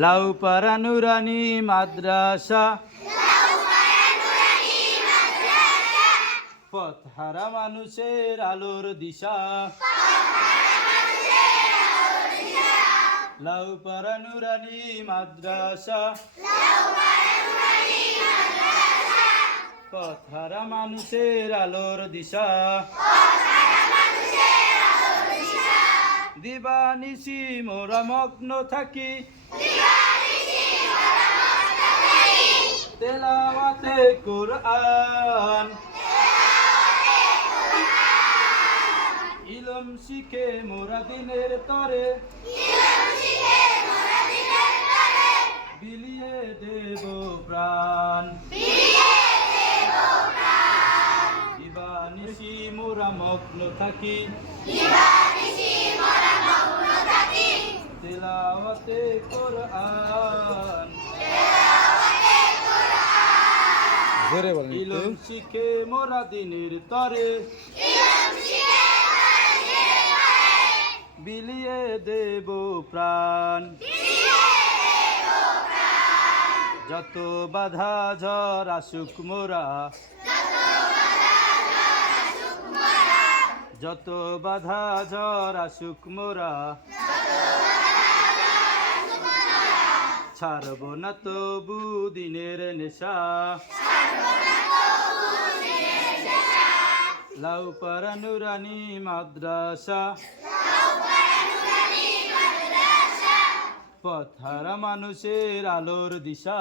লাউপাড়া নুরানি মাদ্রাসা পথহারা মানুষের আলোর দিশা। লাউপাড়া নুরানি মাদ্রাসা পথহারা মানুষের আলোর দিশা। দিবানিশি মোরা মগ্ন থাকি তেলাওয়াতে কুরআন। ইলম শিখে মোরা দিনের তরে বিলিয়ে দেব প্রাণ। দিবানিশি মোরা মগ্ন থাকি তেলাওয়াতে কুরআন। ইলম শিখে মোরা দিনের তরে বিলিয়ে দেব প্রাণ। যত বাধা ঝড় আসুক মোরা যত বাধা ঝড় আসুক মোরা ছাড়ব না তবু দিনের নেশা। লাউপাড়া নুরানি মাদ্রাসা পথহারা মানুষের আলোর দিশা।